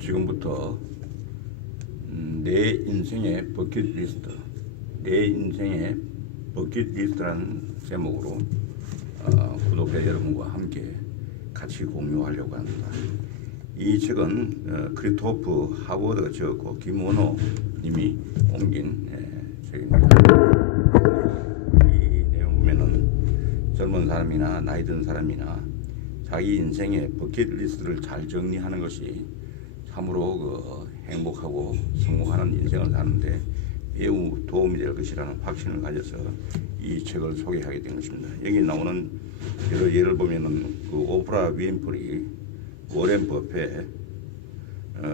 지금부터 내 인생의 버킷리스트, 내 인생의 버킷리스트라는 제목으로 구독자 여러분과 함께 같이 공유하려고 합니다. 이 책은 크리스토프 하워드가 지었고 김원호 님이 옮긴 책입니다. 이 내용 보면은 젊은 사람이나 나이 든 사람이나 자기 인생의 버킷리스트를 잘 정리하는 것이 참으로 행복하고 성공하는 인생을 사는데 매우 도움이 될 것이라는 확신을 가져서 이 책을 소개하게 된 것입니다. 여기 나오는 예를 보면은 오프라 윈프리, 워렌 버핏,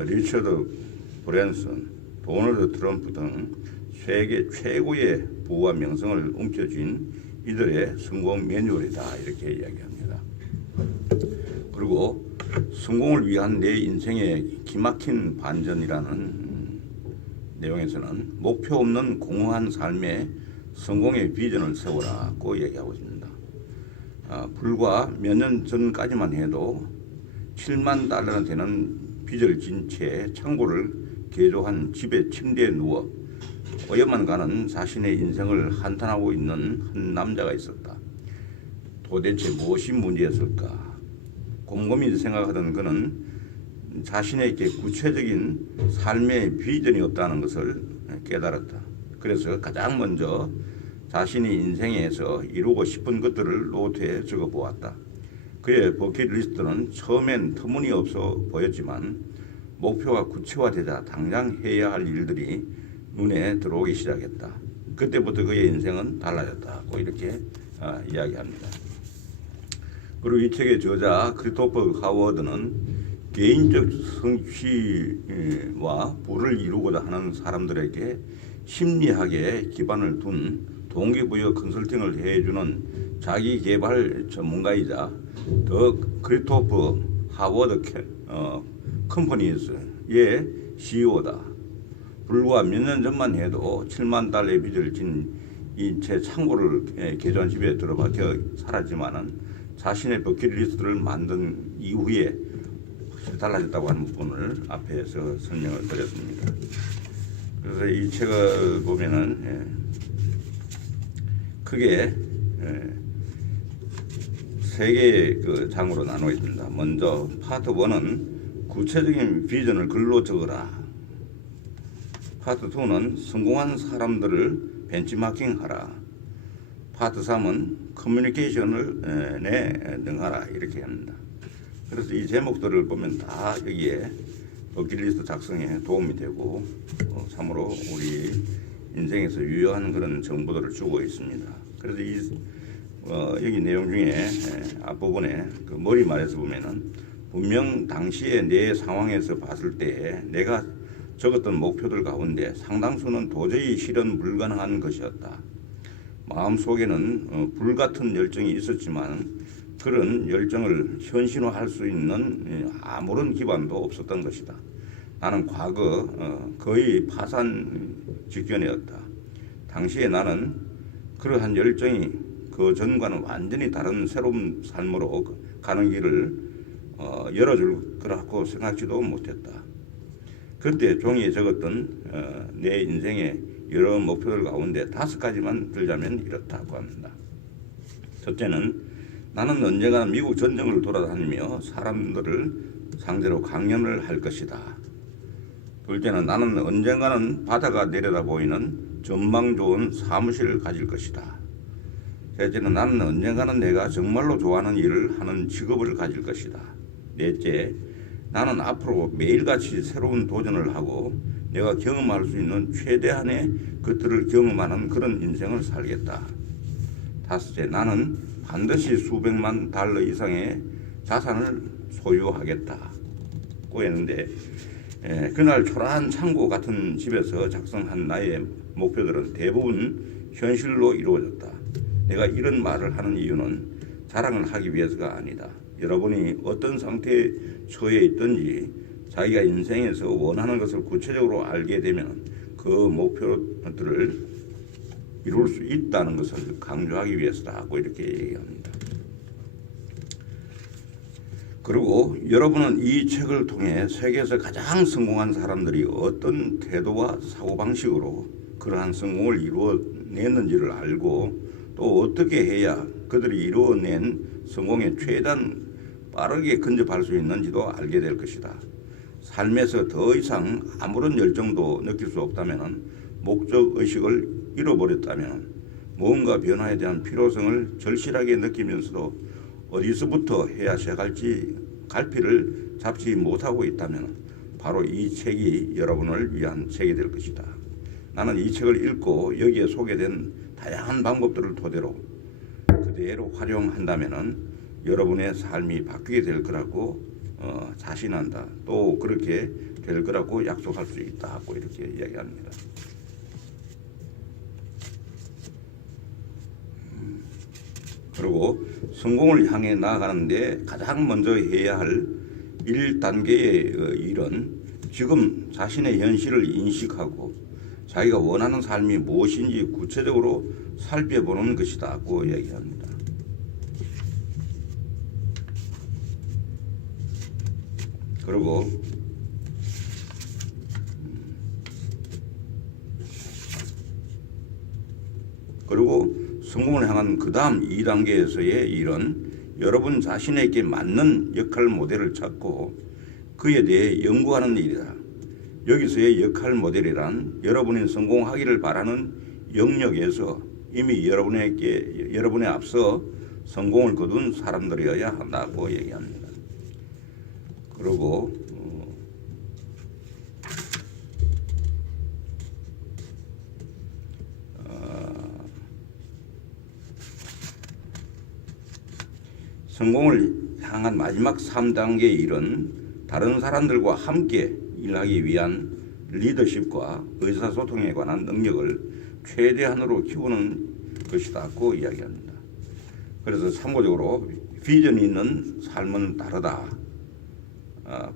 리처드 브랜슨, 도널드 트럼프 등 세계 최고의 부와 명성을 움켜쥔 이들의 성공 매뉴얼이다 이렇게 이야기합니다. 그리고 성공을 위한 내 인생의 기막힌 반전이라는 내용에서는 목표 없는 공허한 삶의 성공의 비전을 세워라고 얘기하고 있습니다. 불과 몇 년 전까지만 해도 7만 달러나 되는 빚을 진 채 창고를 개조한 집의 침대에 누워 어여만 가는 자신의 인생을 한탄하고 있는 한 남자가 있었다. 도대체 무엇이 문제였을까? 곰곰이 생각하던 그는 자신에게 구체적인 삶의 비전이 없다는 것을 깨달았다. 그래서 가장 먼저 자신이 인생에서 이루고 싶은 것들을 노트에 적어보았다. 그의 버킷리스트는 처음엔 터무니없어 보였지만 목표가 구체화되자 당장 해야 할 일들이 눈에 들어오기 시작했다. 그때부터 그의 인생은 달라졌다고 이렇게 이야기합니다. 그리고 이 책의 저자 크리스토퍼 하워드는 개인적 성취와 부를 이루고자 하는 사람들에게 심리학에 기반을 둔 동기부여 컨설팅을 해주는 자기개발 전문가이자 더 크리스토퍼 하워드 컴퍼니즈의 CEO다. 불과 몇 년 전만 해도 7만 달러의 빚을 진 이 제 창고를 개조한 집에 들어박혀 살았지만은 자신의 버킷리스트를 만든 이후에 확실히 달라졌다고 하는 부분을 앞에서 설명을 드렸습니다. 그래서 이 책을 보면은 크게 세 개의 장으로 나누어 있습니다. 먼저 파트 1은 구체적인 비전을 글로 적어라. 파트 2는 성공한 사람들을 벤치마킹하라. 파트 3은 커뮤니케이션을 능하라 이렇게 합니다. 그래서 이 제목들을 보면 다 여기에 버킷리스트 작성에 도움이 되고 참으로 우리 인생에서 유효한 그런 정보들을 주고 있습니다. 그래서 여기 내용 중에 앞부분에 그 머리말에서 보면은 분명 당시에 내 상황에서 봤을 때 내가 적었던 목표들 가운데 상당수는 도저히 실현 불가능한 것이었다. 마음속에는 불같은 열정이 있었지만 그런 열정을 현실화할 수 있는 아무런 기반도 없었던 것이다. 나는 과거 거의 파산 직전이었다. 당시에 나는 그러한 열정이 그 전과는 완전히 다른 새로운 삶으로 가는 길을 열어줄 거라고 생각지도 못했다. 그때 종이에 적었던 내 인생의 여러 목표들 가운데 5가지만 들자면 이렇다고 합니다. 첫째는 나는 언젠가 미국 전역을 돌아다니며 사람들을 상대로 강연을 할 것이다. 둘째는 나는 언젠가는 바다가 내려다 보이는 전망 좋은 사무실을 가질 것이다. 셋째는 나는 언젠가는 내가 정말로 좋아하는 일을 하는 직업을 가질 것이다. 넷째, 나는 앞으로 매일같이 새로운 도전을 하고 내가 경험할 수 있는 최대한의 것들을 경험하는 그런 인생을 살겠다. 다섯째, 나는 반드시 수백만 달러 이상의 자산을 소유하겠다고 했는데 그날 초라한 창고 같은 집에서 작성한 나의 목표들은 대부분 현실로 이루어졌다. 내가 이런 말을 하는 이유는 자랑을 하기 위해서가 아니다. 여러분이 어떤 상태에 처해 있든지 자기가 인생에서 원하는 것을 구체적으로 알게 되면 그 목표들을 이룰 수 있다는 것을 강조하기 위해서라고 이렇게 얘기합니다. 그리고 여러분은 이 책을 통해 세계에서 가장 성공한 사람들이 어떤 태도와 사고방식으로 그러한 성공을 이루어냈는지를 알고 또 어떻게 해야 그들이 이루어낸 성공에 최대한 빠르게 근접할 수 있는지도 알게 될 것이다. 삶에서 더 이상 아무런 열정도 느낄 수 없다면, 목적의식을 잃어버렸다면, 무언가 변화에 대한 필요성을 절실하게 느끼면서도 어디서부터 해야 시작할지 갈피를 잡지 못하고 있다면 바로 이 책이 여러분을 위한 책이 될 것이다. 나는 이 책을 읽고 여기에 소개된 다양한 방법들을 토대로 그대로 활용한다면 여러분의 삶이 바뀌게 될 거라고 자신한다. 또 그렇게 될 거라고 약속할 수 있다고 이렇게 이야기합니다. 그리고 성공을 향해 나아가는데 가장 먼저 해야 할 1단계의 일은 지금 자신의 현실을 인식하고 자기가 원하는 삶이 무엇인지 구체적으로 살펴보는 것이다고 이야기합니다. 그리고 성공을 향한 그 다음 2단계에서의 일은 여러분 자신에게 맞는 역할 모델을 찾고 그에 대해 연구하는 일이다. 여기서의 역할 모델이란 여러분이 성공하기를 바라는 영역에서 이미 여러분에 앞서 성공을 거둔 사람들이어야 한다고 얘기합니다. 그리고 성공을 향한 마지막 3단계의 일은 다른 사람들과 함께 일하기 위한 리더십과 의사소통에 관한 능력을 최대한으로 키우는 것이다고 이야기합니다. 그래서 참고적으로 비전이 있는 삶은 다르다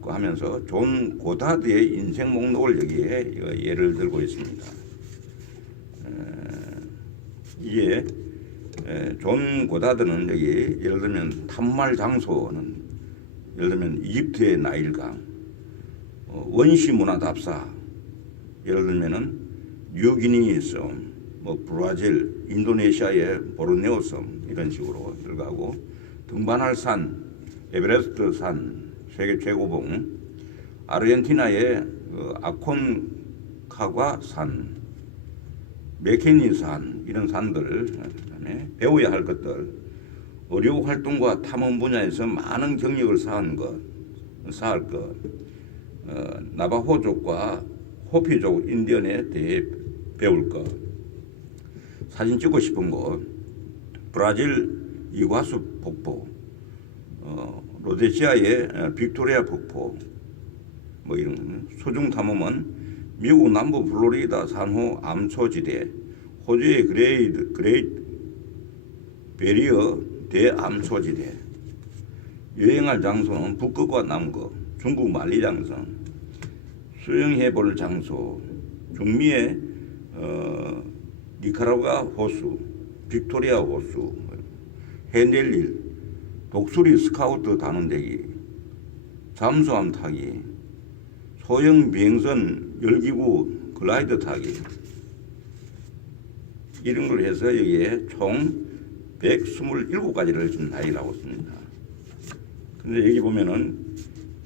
하면서 존 고다드의 인생 목록을 여기에 예를 들고 있습니다. 이게 존 고다드는 여기 예를 들면 탐말 장소는 예를 들면 이집트의 나일강, 원시 문화답사, 예를 들면은 뉴기니 섬, 브라질, 인도네시아의 보르네오 섬 이런 식으로 들어가고 등반할 산, 에베레스트 산, 세계 최고봉, 아르헨티나의 아콘카과 산, 메케니 산 이런 산들, 그다음에 배워야 할 것들, 의료 활동과 탐험 분야에서 많은 경력을 쌓을 것, 나바호족과 호피족 인디언에 대해 배울 것, 사진 찍고 싶은 곳, 브라질 이과수 폭포, 로데시아의 빅토리아 폭포, 이런 수중 탐험은 미국 남부 플로리다 산호 암초지대, 호주의 그레이트 베리어 대암초지대, 여행할 장소는 북극과 남극, 중국 만리장성, 수영해볼 장소, 중미의 니카라과 호수, 빅토리아 호수, 해낼일, 독수리 스카우트 단원대기, 잠수함 타기, 소형 비행선 열기구 글라이더 타기 이런 걸 해서 여기에 총 127가지를 좀 나열하고 있습니다. 근데 여기 보면은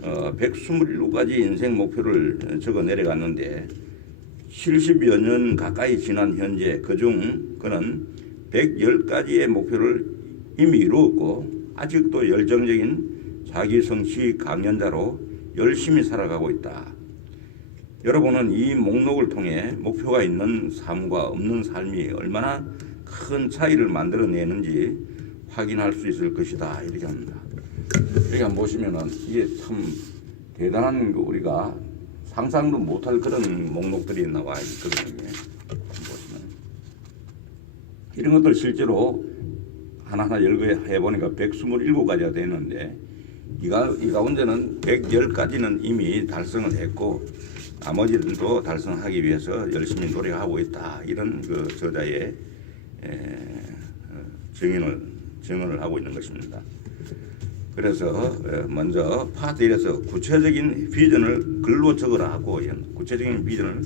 127가지 인생 목표를 적어 내려갔는데 70여 년 가까이 지난 현재 그중 그는 110가지의 목표를 이미 이루었고 아직도 열정적인 자기 성취 강연자로 열심히 살아가고 있다. 여러분은 이 목록을 통해 목표가 있는 삶과 없는 삶이 얼마나 큰 차이를 만들어내는지 확인할 수 있을 것이다. 이렇게 합니다. 여기 한번 보시면은 이게 참 대단한 우리가 상상도 못할 그런 목록들이 나와 있거든요. 보시면 이런 것들 실제로 하나하나 열거해 보니까 127가지가 되는데 이 가운데는 110가지는 이미 달성을 했고 나머지들도 달성하기 위해서 열심히 노력하고 있다. 이런 그 저자의 증언을 하고 있는 것입니다. 그래서 먼저 파트 1에서 구체적인 비전을 글로 적으라 하고 구체적인 비전을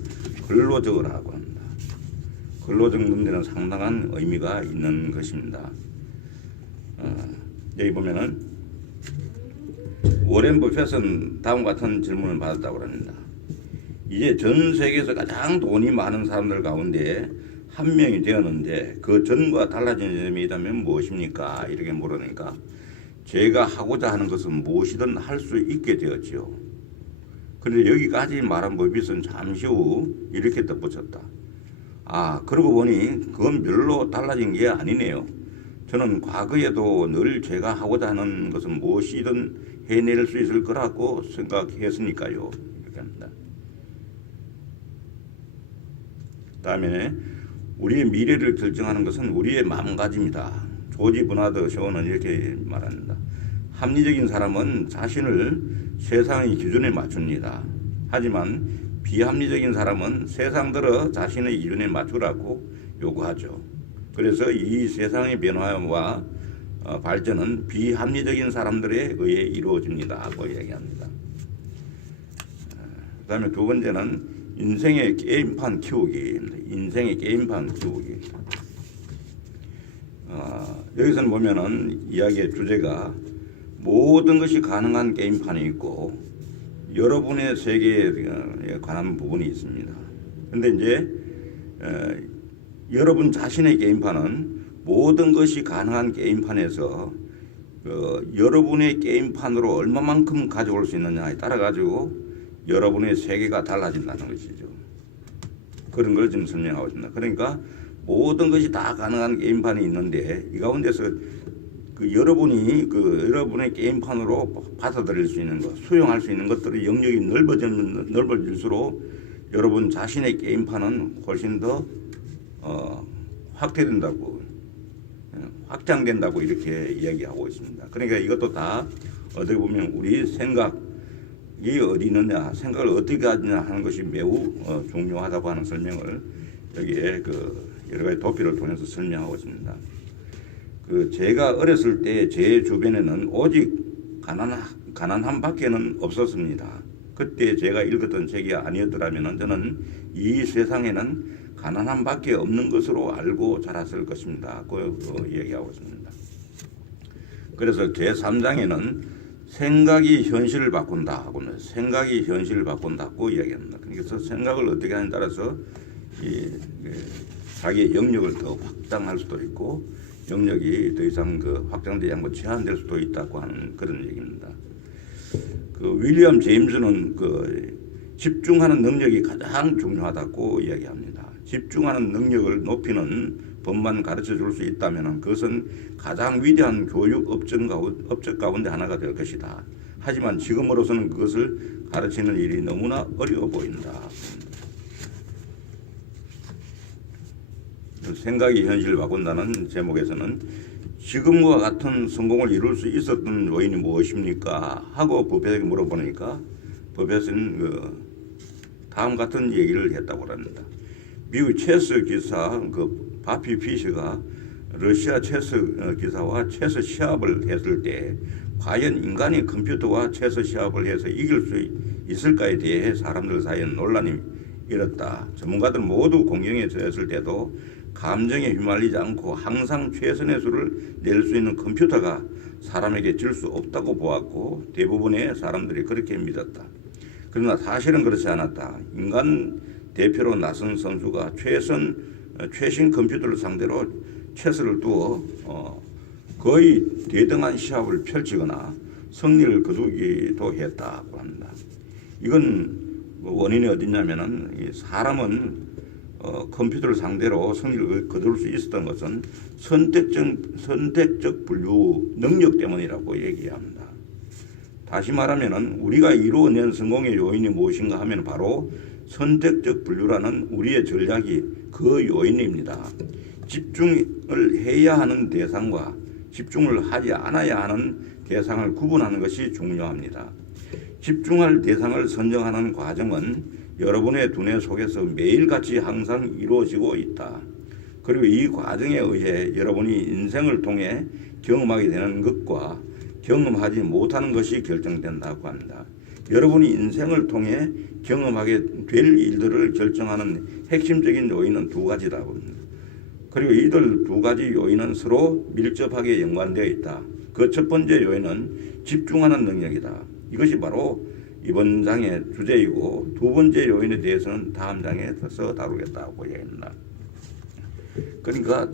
글로 적으라 하고 합니다. 글로 적는 데는 상당한 의미가 있는 것입니다. 여기 보면은 워렌 버핏은 다음과 같은 질문을 받았다고 합니다. 이제 전 세계에서 가장 돈이 많은 사람들 가운데 한 명이 되었는데 그 전과 달라진 점이 있다면 무엇입니까? 이렇게 물으니까 제가 하고자 하는 것은 무엇이든 할 수 있게 되었지요. 그런데 여기까지 말한 버핏은 잠시 후 이렇게 덧붙였다. 그러고 보니 그건 별로 달라진 게 아니네요. 저는 과거에도 늘 제가 하고자 하는 것은 무엇이든 해낼 수 있을 거라고 생각했으니까요. 이렇게 합니다. 다음에 우리의 미래를 결정하는 것은 우리의 마음가짐이다. 조지 버나드 셔는 이렇게 말합니다. 합리적인 사람은 자신을 세상의 기준에 맞춥니다. 하지만 비합리적인 사람은 세상들어 자신의 기준에 맞추라고 요구하죠. 그래서 이 세상의 변화와 발전은 비합리적인 사람들에 의해 이루어집니다고 이야기합니다. 그 다음에 두 번째는 인생의 게임판 키우기입니다. 인생의 게임판 키우기. 여기서는 보면은 이야기의 주제가 모든 것이 가능한 게임판이 있고 여러분의 세계에 관한 부분이 있습니다. 그런데 이제 여러분 자신의 게임판은 모든 것이 가능한 게임판에서 여러분의 게임판으로 얼마만큼 가져올 수 있느냐에 따라 가지고 여러분의 세계가 달라진다는 것이죠. 그런 걸 지금 설명하고 있습니다. 그러니까 모든 것이 다 가능한 게임판이 있는데 이 가운데서 여러분이 여러분의 게임판으로 받아들일 수 있는 것, 수용할 수 있는 것들의 영역이 넓어질수록 여러분 자신의 게임판은 훨씬 더 확대된다고, 확장된다고 이렇게 이야기하고 있습니다. 그러니까 이것도 다 어떻게 보면 우리 생각이 어디 있느냐, 생각을 어떻게 하느냐 하는 것이 매우 중요하다고 하는 설명을 여기에 여러 가지 도피를 통해서 설명하고 있습니다. 제가 어렸을 때 제 주변에는 오직 가난한 밖에는 없었습니다. 그때 제가 읽었던 책이 아니었더라면 저는 이 세상에는 가난한 밖에 없는 것으로 알고 자랐을 것입니다. 얘기하고 있습니다. 그래서 제3장에는 생각이 현실을 바꾼다 하고 생각이 현실을 바꾼다고 이야기합니다. 그래서 생각을 어떻게 하느냐에 따라서 자기의 영역을 더 확장할 수도 있고 영역이 더 이상 확장되지 않고 제한될 수도 있다고 하는 그런 얘기입니다. 윌리엄 제임스는 집중하는 능력이 가장 중요하다고 이야기합니다. 집중하는 능력을 높이는 법만 가르쳐 줄 수 있다면 그것은 가장 위대한 교육 업적 가운데 하나가 될 것이다. 하지만 지금으로서는 그것을 가르치는 일이 너무나 어려워 보인다. 생각이 현실을 바꾼다는 제목에서는 지금과 같은 성공을 이룰 수 있었던 요인이 무엇입니까? 하고 버핏에게 물어보니까 버핏은 다음 같은 얘기를 했다고 합니다. 미국 체스 기사 바피 피셔가 러시아 체스 기사와 체스 시합을 했을 때 과연 인간이 컴퓨터와 체스 시합을 해서 이길 수 있을까에 대해 사람들 사이에 논란이 일었다. 전문가들 모두 공경에 처했을 때도 감정에 휘말리지 않고 항상 최선의 수를 낼 수 있는 컴퓨터가 사람에게 질 수 없다고 보았고 대부분의 사람들이 그렇게 믿었다. 그러나 사실은 그렇지 않았다. 인간 대표로 나선 선수가 최신 컴퓨터를 상대로 체스를 두어 거의 대등한 시합을 펼치거나 승리를 거두기도 했다고 합니다. 이건 원인이 어디냐면은 사람은 컴퓨터를 상대로 승리를 거둘 수 있었던 것은 선택적 분류 능력 때문이라고 얘기합니다. 다시 말하면은 우리가 이루어낸 성공의 요인이 무엇인가 하면 바로 선택적 분류라는 우리의 전략이 그 요인입니다. 집중을 해야 하는 대상과 집중을 하지 않아야 하는 대상을 구분하는 것이 중요합니다. 집중할 대상을 선정하는 과정은 여러분의 두뇌 속에서 매일같이 항상 이루어지고 있다. 그리고 이 과정에 의해 여러분이 인생을 통해 경험하게 되는 것과 경험하지 못하는 것이 결정된다고 합니다. 여러분이 인생을 통해 경험하게 될 일들을 결정하는 핵심적인 요인은 두 가지라고 합니다. 그리고 이들 두 가지 요인은 서로 밀접하게 연관되어 있다. 그 첫 번째 요인은 집중하는 능력이다. 이것이 바로 이번 장의 주제이고, 두 번째 요인에 대해서는 다음 장에서 다루겠다고 얘기합니다. 그러니까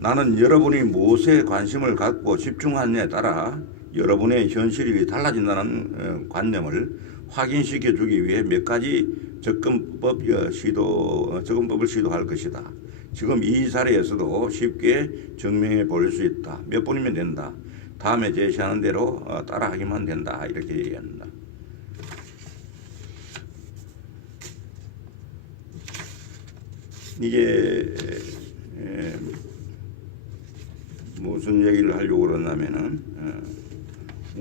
나는 여러분이 무엇에 관심을 갖고 집중하느냐에 따라 여러분의 현실이 달라진다는 관념을 확인시켜 주기 위해 몇 가지 접근법을 시도할 것이다. 지금 이 자리에서도 쉽게 증명해 볼 수 있다. 몇 분이면 된다. 다음에 제시하는 대로 따라하기만 된다. 이렇게 얘기합니다. 이게 무슨 얘기를 하려고 그러냐면은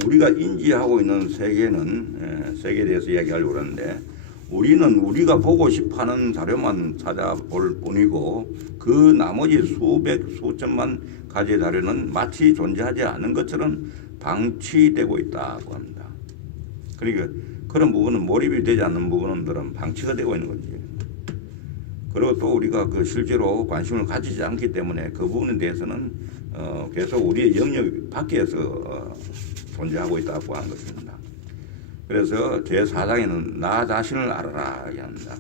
우리가 인지하고 있는 세계는 세계에 대해서 이야기하려고 그러는데, 우리는 우리가 보고 싶어하는 자료만 찾아볼 뿐이고 그 나머지 수백 수천만 가지 자료는 마치 존재하지 않은 것처럼 방치되고 있다고 합니다. 그러니까 그런 부분은 몰입이 되지 않는 부분들은 방치가 되고 있는 거지. 그리고 또 우리가 그 실제로 관심을 가지지 않기 때문에 그 부분에 대해서는 계속 우리의 영역 밖에서 존재하고 있다고 하는 것입니다. 그래서 제4장에는 나 자신을 알아라 합니다.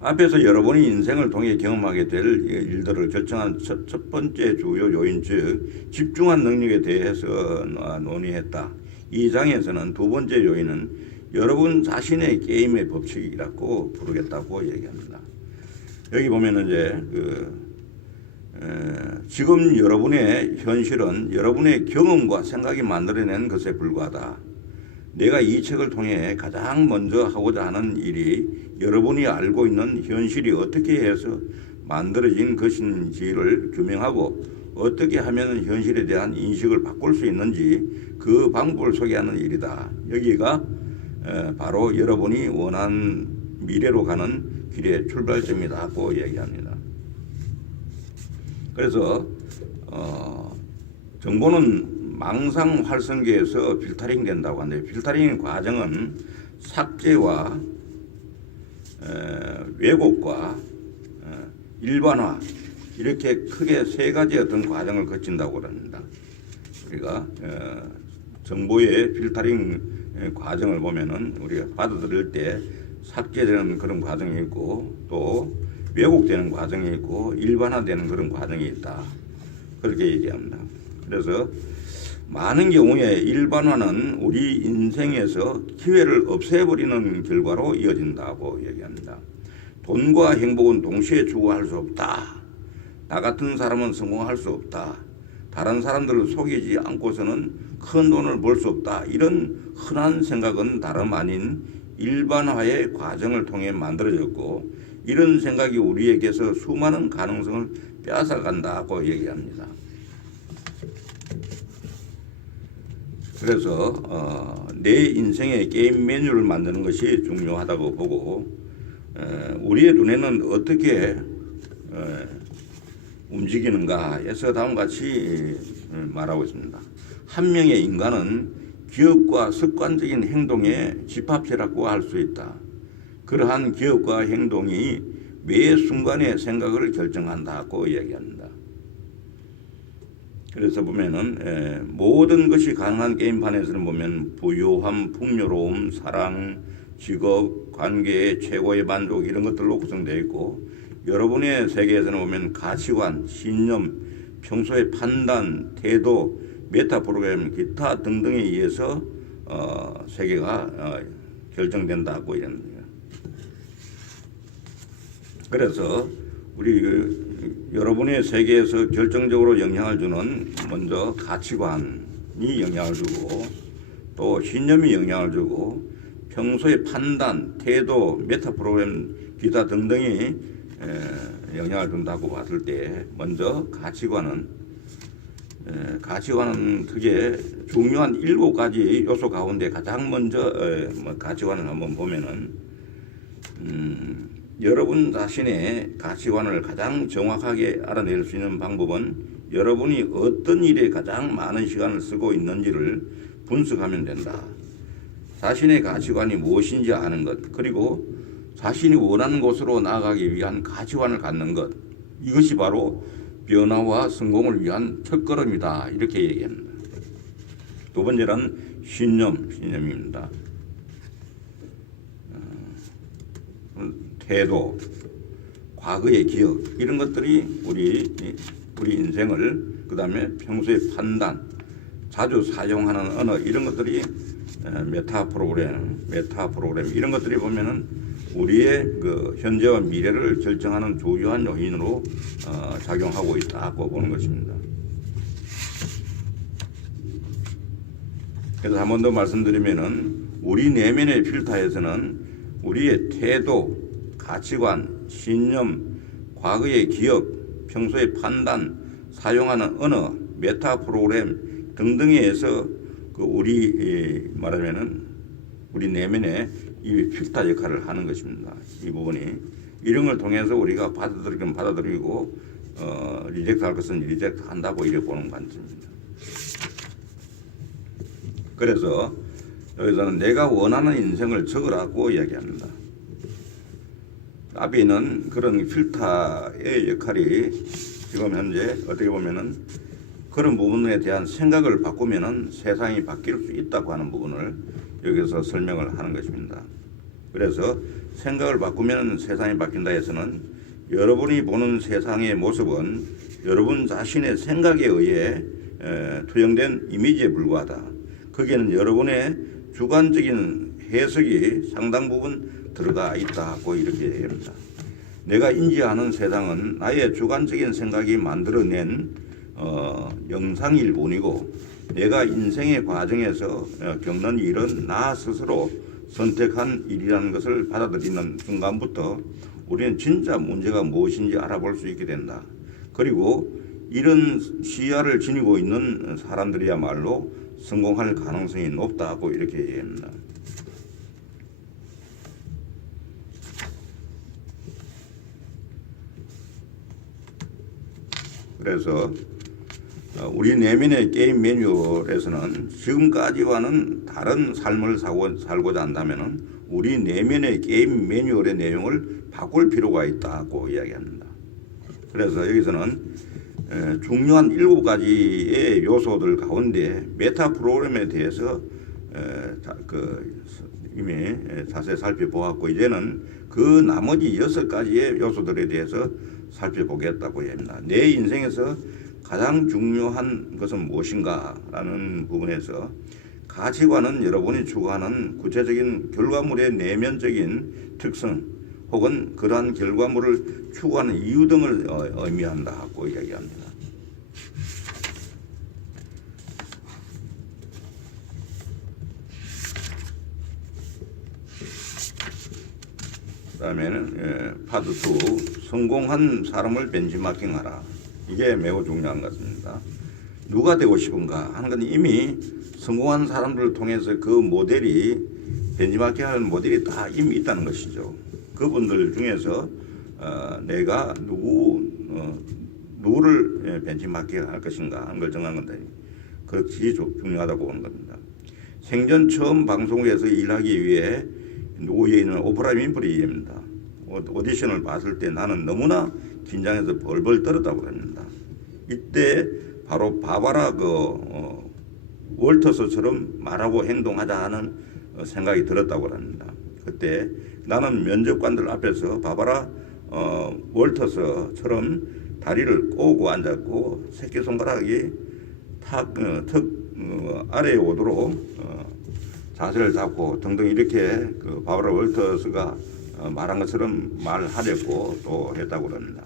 앞에서 여러분이 인생을 통해 경험하게 될 일들을 결정한 첫 번째 주요 요인, 즉 집중한 능력에 대해서 논의했다. 이 장에서는 두 번째 요인은 여러분 자신의 게임의 법칙이라고 부르겠다고 얘기합니다. 여기 보면은 이제 지금 여러분의 현실은 여러분의 경험과 생각이 만들어낸 것에 불과하다. 내가 이 책을 통해 가장 먼저 하고자 하는 일이 여러분이 알고 있는 현실이 어떻게 해서 만들어진 것인지를 규명하고 어떻게 하면 현실에 대한 인식을 바꿀 수 있는지 그 방법을 소개하는 일이다. 여기가 바로 여러분이 원하는 미래로 가는 길의 출발점이라고 얘기합니다. 그래서 정보는 망상 활성계에서 필터링 된다고 하는데, 필터링 과정은 삭제와 왜곡과 일반화, 이렇게 크게 세 가지 어떤 과정을 거친다고 합니다. 우리가 정보의 필터링 과정을 보면은 우리가 받아들일 때 삭제되는 그런 과정이 있고, 또 왜곡되는 과정이 있고, 일반화되는 그런 과정이 있다. 그렇게 얘기합니다. 그래서 많은 경우에 일반화는 우리 인생에서 기회를 없애버리는 결과로 이어진다고 얘기합니다. 돈과 행복은 동시에 추구할 수 없다. 나 같은 사람은 성공할 수 없다. 다른 사람들을 속이지 않고서는 큰 돈을 벌 수 없다. 이런 흔한 생각은 다름 아닌 일반화의 과정을 통해 만들어졌고, 이런 생각이 우리에게서 수많은 가능성을 빼앗아간다고 얘기합니다. 그래서 내 인생의 게임 메뉴를 만드는 것이 중요하다고 보고, 우리의 눈에는 어떻게 움직이는가에서 다음과 같이 말하고 있습니다. 한 명의 인간은 기억과 습관적인 행동의 집합체라고 할 수 있다. 그러한 기억과 행동이 매 순간의 생각을 결정한다고 얘기합니다. 그래서 보면은 모든 것이 가능한 게임판에서는 보면 부유함, 풍요로움, 사랑, 직업, 관계, 최고의 만족, 이런 것들로 구성되어 있고, 여러분의 세계에서는 보면 가치관, 신념, 평소의 판단, 태도, 메타 프로그램, 기타 등등에 의해서 세계가 결정된다고 얘기합니다. 그래서 우리 여러분의 세계에서 결정적으로 영향을 주는, 먼저 가치관이 영향을 주고, 또 신념이 영향을 주고, 평소의 판단, 태도, 메타 프로그램, 기타 등등이 영향을 준다고 봤을 때, 먼저 가치관은 크게 중요한 7가지 요소 가운데 가장 먼저 가치관을 한번 보면은 여러분 자신의 가치관을 가장 정확하게 알아낼 수 있는 방법은 여러분이 어떤 일에 가장 많은 시간을 쓰고 있는지를 분석하면 된다. 자신의 가치관이 무엇인지 아는 것, 그리고 자신이 원하는 곳으로 나아가기 위한 가치관을 갖는 것, 이것이 바로 변화와 성공을 위한 첫걸음이다. 이렇게 얘기합니다. 두 번째는 신념입니다. 태도, 과거의 기억, 이런 것들이 우리 인생을, 그 다음에 평소의 판단, 자주 사용하는 언어, 이런 것들이 메타 프로그램 이런 것들이 보면은 우리의 그 현재와 미래를 결정하는 주요한 요인으로 작용하고 있다고 보는 것입니다. 그래서 한 번 더 말씀드리면은 우리 내면의 필터에서는 우리의 태도, 가치관, 신념, 과거의 기억, 평소의 판단, 사용하는 언어, 메타 프로그램 등등에 의해서 그 우리 말하면은 우리 내면에 이 필터 역할을 하는 것입니다. 이 부분이 이런 걸 통해서 우리가 받아들이면 받아들이고 리젝트 할 것은 리젝트 한다고 이렇게 보는 관점입니다. 그래서 여기서는 내가 원하는 인생을 적으라고 이야기합니다. 앞에 있는 그런 필터의 역할이 지금 현재 어떻게 보면은 그런 부분에 대한 생각을 바꾸면은 세상이 바뀔 수 있다고 하는 부분을 여기서 설명을 하는 것입니다. 그래서 생각을 바꾸면 세상이 바뀐다 해서는 여러분이 보는 세상의 모습은 여러분 자신의 생각에 의해 투영된 이미지에 불과하다. 거기에는 여러분의 주관적인 해석이 상당 부분 들어가 있다고 이렇게 얘기합니다. 내가 인지하는 세상은 나의 주관적인 생각이 만들어낸 영상일 뿐이고 내가 인생의 과정에서 겪는 일은 나 스스로 선택한 일이라는 것을 받아들이는 순간부터 우리는 진짜 문제가 무엇인지 알아볼 수 있게 된다. 그리고 이런 시야를 지니고 있는 사람들이야말로 성공할 가능성이 높다고 이렇게 얘기합니다. 그래서 우리 내면의 게임 매뉴얼에서는 지금까지와는 다른 삶을 살고자 한다면 우리 내면의 게임 매뉴얼의 내용을 바꿀 필요가 있다고 이야기합니다. 그래서 여기서는 중요한 7가지의 요소들 가운데 메타 프로그램에 대해서 이미 자세히 살펴보았고 이제는 그 나머지 6가지의 요소들에 대해서 살펴보겠다고 합니다. 내 인생에서 가장 중요한 것은 무엇인가라는 부분에서 가치관은 여러분이 추구하는 구체적인 결과물의 내면적인 특성 혹은 그러한 결과물을 추구하는 이유 등을 의미한다고 이야기합니다. 그 다음에는 파트 2 성공한 사람을 벤치마킹하라. 이게 매우 중요한 것 같습니다. 누가 되고 싶은가 하는 건 이미 성공한 사람들을 통해서 그 모델이 벤치마킹하는 모델이 다 이미 있다는 것이죠. 그분들 중에서 내가 누구를 벤치마킹할 것인가 하는 걸 정하는 건데 그것이 중요하다고 보는 겁니다. 생전 처음 방송국에서 일하기 위해 노예에 있는 오프라 윈프리입니다. 오디션을 봤을 때 나는 너무나 긴장해서 벌벌 떨었다고 합니다. 이때 바로 바바라 월터스처럼 말하고 행동하자 하는 생각이 들었다고 합니다. 그때 나는 면접관들 앞에서 바바라 월터스처럼 다리를 꼬고 앉았고 새끼손가락이 턱 아래에 오도록 자세를 잡고 등등 이렇게 바바라 월터스가 말한 것처럼 말하려고 또 했다고 합니다.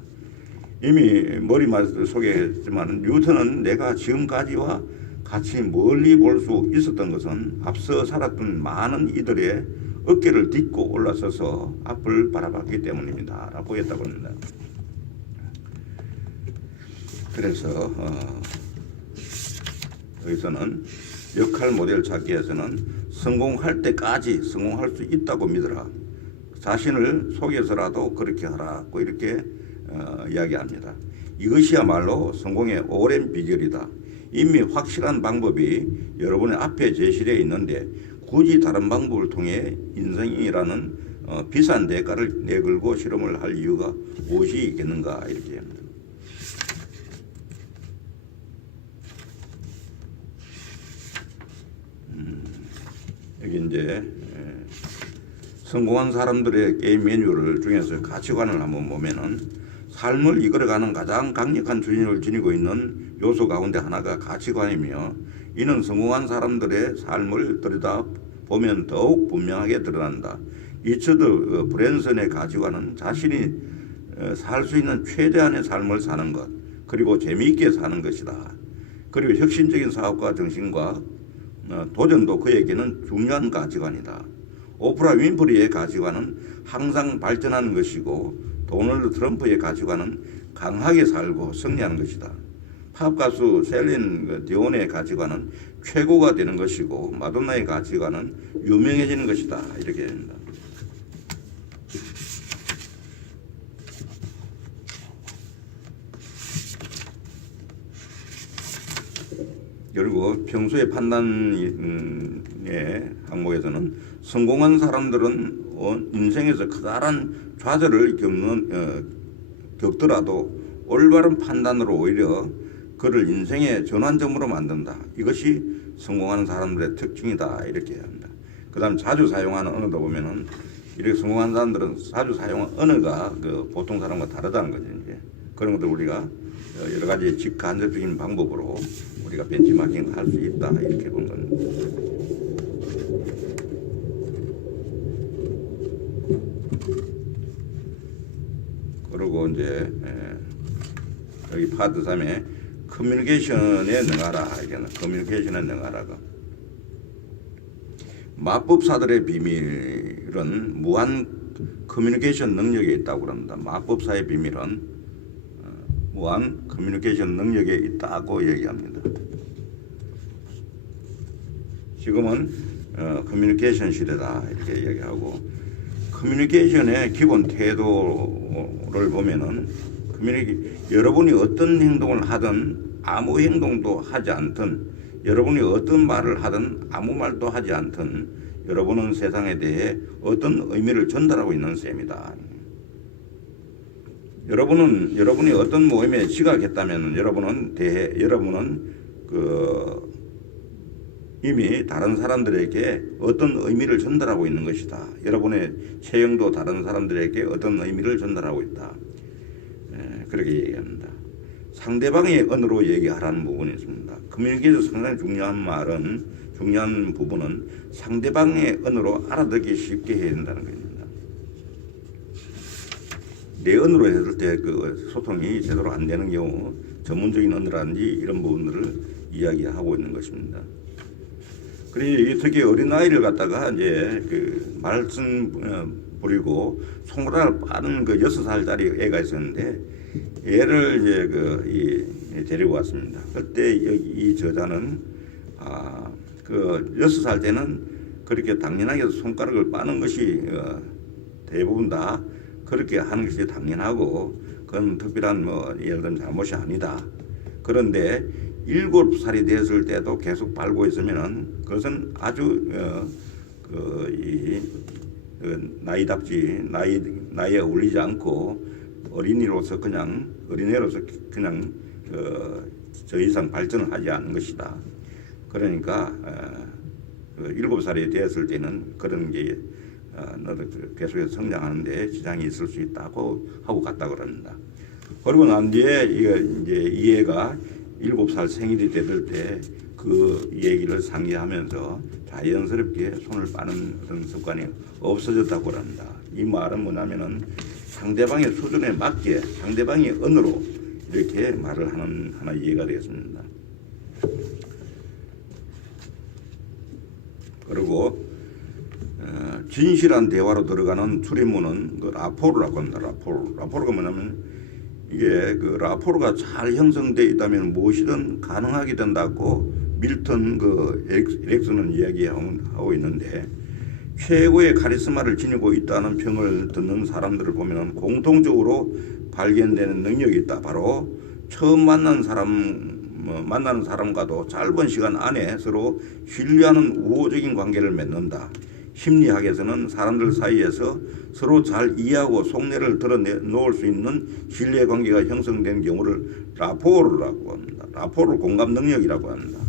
이미 머리말 소개했지만 뉴턴은 내가 지금까지와 같이 멀리 볼 수 있었던 것은 앞서 살았던 많은 이들의 어깨를 딛고 올라서서 앞을 바라봤기 때문입니다. 라고 했다고 합니다. 그래서 여기서는 역할 모델 찾기에서는 성공할 때까지 성공할 수 있다고 믿어라. 자신을 속여서라도 그렇게 하라고 이렇게 이야기합니다. 이것이야말로 성공의 오랜 비결이다. 이미 확실한 방법이 여러분의 앞에 제시되어 있는데 굳이 다른 방법을 통해 인생이라는 비싼 대가를 내걸고 실험을 할 이유가 무엇이 있겠는가 이렇게 합니다. 여기 이제 성공한 사람들의 게임 매뉴얼 중에서 가치관을 한번 보면은 삶을 이끌어가는 가장 강력한 주인을 지니고 있는 요소 가운데 하나가 가치관이며 이는 성공한 사람들의 삶을 들여다보면 더욱 분명하게 드러난다. 리처드 브랜슨의 가치관은 자신이 살 수 있는 최대한의 삶을 사는 것 그리고 재미있게 사는 것이다. 그리고 혁신적인 사업가 정신과 도전도 그에게는 중요한 가치관이다. 오프라 윈프리의 가치관은 항상 발전하는 것이고 도널드 트럼프의 가치관은 강하게 살고 승리하는 것이다. 팝 가수 셀린 디온의 가치관은 최고가 되는 것이고 마돈나의 가치관은 유명해지는 것이다. 이렇게 됩니다. 그리고 평소의 판단의 항목에서는 성공한 사람들은 인생에서 커다란 좌절을 겪더라도 올바른 판단으로 오히려 그를 인생의 전환점으로 만든다. 이것이 성공하는 사람들의 특징이다. 이렇게 합니다. 그 다음 자주 사용하는 언어도 보면은 이렇게 성공한 사람들은 자주 사용하는 언어가 보통 사람과 다르다는 거죠. 이제. 그런 것들 우리가 여러 가지 직간접적인 방법으로 우리가 벤치마킹을 할 수 있다. 이렇게 본 겁니다. 그리고 이제 여기 파트 3에 커뮤니케이션에 능하라. 이게는 커뮤니케이션에 능하라가 마법사들의 비밀은 무한 커뮤니케이션 능력에 있다고 합니다. 마법사의 비밀은 무한 커뮤니케이션 능력에 있다고 얘기합니다. 지금은 커뮤니케이션 시대다 이렇게 얘기하고 커뮤니케이션의 기본 태도를 보면은 여러분이 어떤 행동을 하든 아무 행동도 하지 않든 여러분이 어떤 말을 하든 아무 말도 하지 않든 여러분은 세상에 대해 어떤 의미를 전달하고 있는 셈이다. 여러분이 어떤 모임에 지각했다면 여러분은 이미 다른 사람들에게 어떤 의미를 전달하고 있는 것이다. 여러분의 체형도 다른 사람들에게 어떤 의미를 전달하고 있다. 그렇게 얘기합니다. 상대방의 언어로 얘기하라는 부분이 있습니다. 커뮤니케이션 상당히 중요한 부분은 상대방의 언어로 알아듣기 쉽게 해야 된다는 겁니다. 내 언어로 했을 때 그 소통이 제대로 안 되는 경우 전문적인 언어라든지 이런 부분들을 이야기하고 있는 것입니다. 그리고 특히 어린아이를 갖다가 이제 그 말씀 부리고 손가락을 빠는 그 6살짜리 애가 있었는데 얘를 이제 데리고 왔습니다. 그때 이 저자는 그 6살 때는 그렇게 당연하게 손가락을 빠는 것이 대부분 다 그렇게 하는 것이 당연하고 그건 특별한 예를 들면 잘못이 아니다. 그런데 7살이 됐을 때도 계속 밟고 있으면은 그것은 아주 나이에 어울리지 않고 어린애로서 그냥 저 이상 발전을 하지 않는 것이다. 그러니까 7살이 되었을 때는 그런 게 너도 계속해서 성장하는데 지장이 있을 수 있다고 하고 갔다 그럽니다. 그리고 난 뒤에 이제 이 애가 7살 생일이 됐을 때 그 얘기를 상기하면서 자연스럽게 손을 빠는 그런 습관이 없어졌다고 합니다. 이 말은 뭐냐면은 상대방의 수준에 맞게 상대방의 언어로 이렇게 말을 하는 하나 이해가 되겠습니다. 그리고 진실한 대화로 들어가는 출입문은 그 라포르라고 합니다. 라포르가 뭐냐면 이게 그 라포르가 잘 형성되어 있다면 무엇이든 가능하게 된다고 밀턴 에릭슨은 이야기하고 있는데 최고의 카리스마를 지니고 있다는 평을 듣는 사람들을 보면 공통적으로 발견되는 능력이 있다. 바로 처음 만나는 사람과도 짧은 시간 안에 서로 신뢰하는 우호적인 관계를 맺는다. 심리학에서는 사람들 사이에서 서로 잘 이해하고 속내를 드러놓을 수 있는 신뢰 관계가 형성된 경우를 라포르라고 합니다. 라포르 공감 능력이라고 합니다.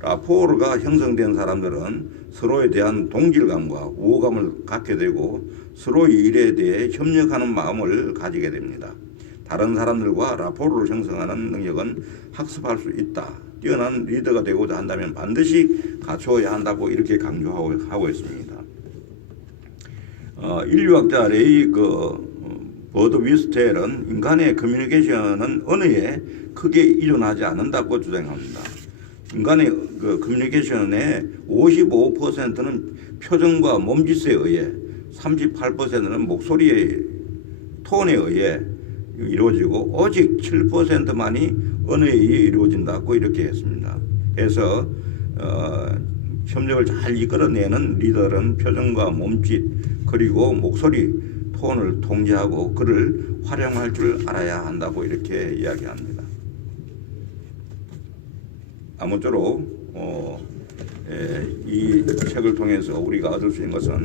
라포르가 형성된 사람들은 서로에 대한 동질감과 우호감을 갖게 되고 서로의 일에 대해 협력하는 마음을 가지게 됩니다. 다른 사람들과 라포르를 형성하는 능력은 학습할 수 있다. 뛰어난 리더가 되고자 한다면 반드시 갖추어야 한다고 이렇게 강조하고 있습니다. 인류학자 레이 버드위스텔은 인간의 커뮤니케이션은 언어에 크게 의존하지 않는다고 주장합니다. 인간의 커뮤니케이션의 55%는 표정과 몸짓에 의해 38%는 목소리의 톤에 의해 이루어지고 오직 7%만이 언어에 의해 이루어진다고 이렇게 했습니다. 그래서 협력을 잘 이끌어내는 리더는 표정과 몸짓 그리고 목소리 톤을 통제하고 그를 활용할 줄 알아야 한다고 이렇게 이야기합니다. 아무쪼록 이 책을 통해서 우리가 얻을 수 있는 것은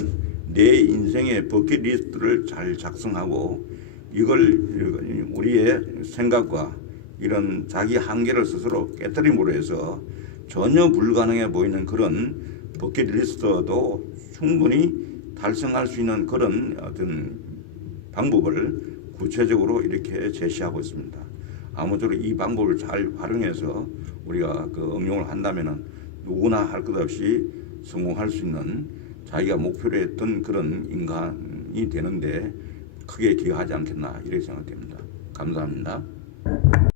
내 인생의 버킷리스트를 잘 작성하고 이걸 우리의 생각과 이런 자기 한계를 스스로 깨뜨림으로 해서 전혀 불가능해 보이는 그런 버킷리스트도 충분히 달성할 수 있는 그런 어떤 방법을 구체적으로 이렇게 제시하고 있습니다. 아무쪼록 이 방법을 잘 활용해서 우리가 응용을 한다면은 누구나 할 것 없이 성공할 수 있는 자기가 목표로 했던 그런 인간이 되는데 크게 기여하지 않겠나 이렇게 생각됩니다. 감사합니다.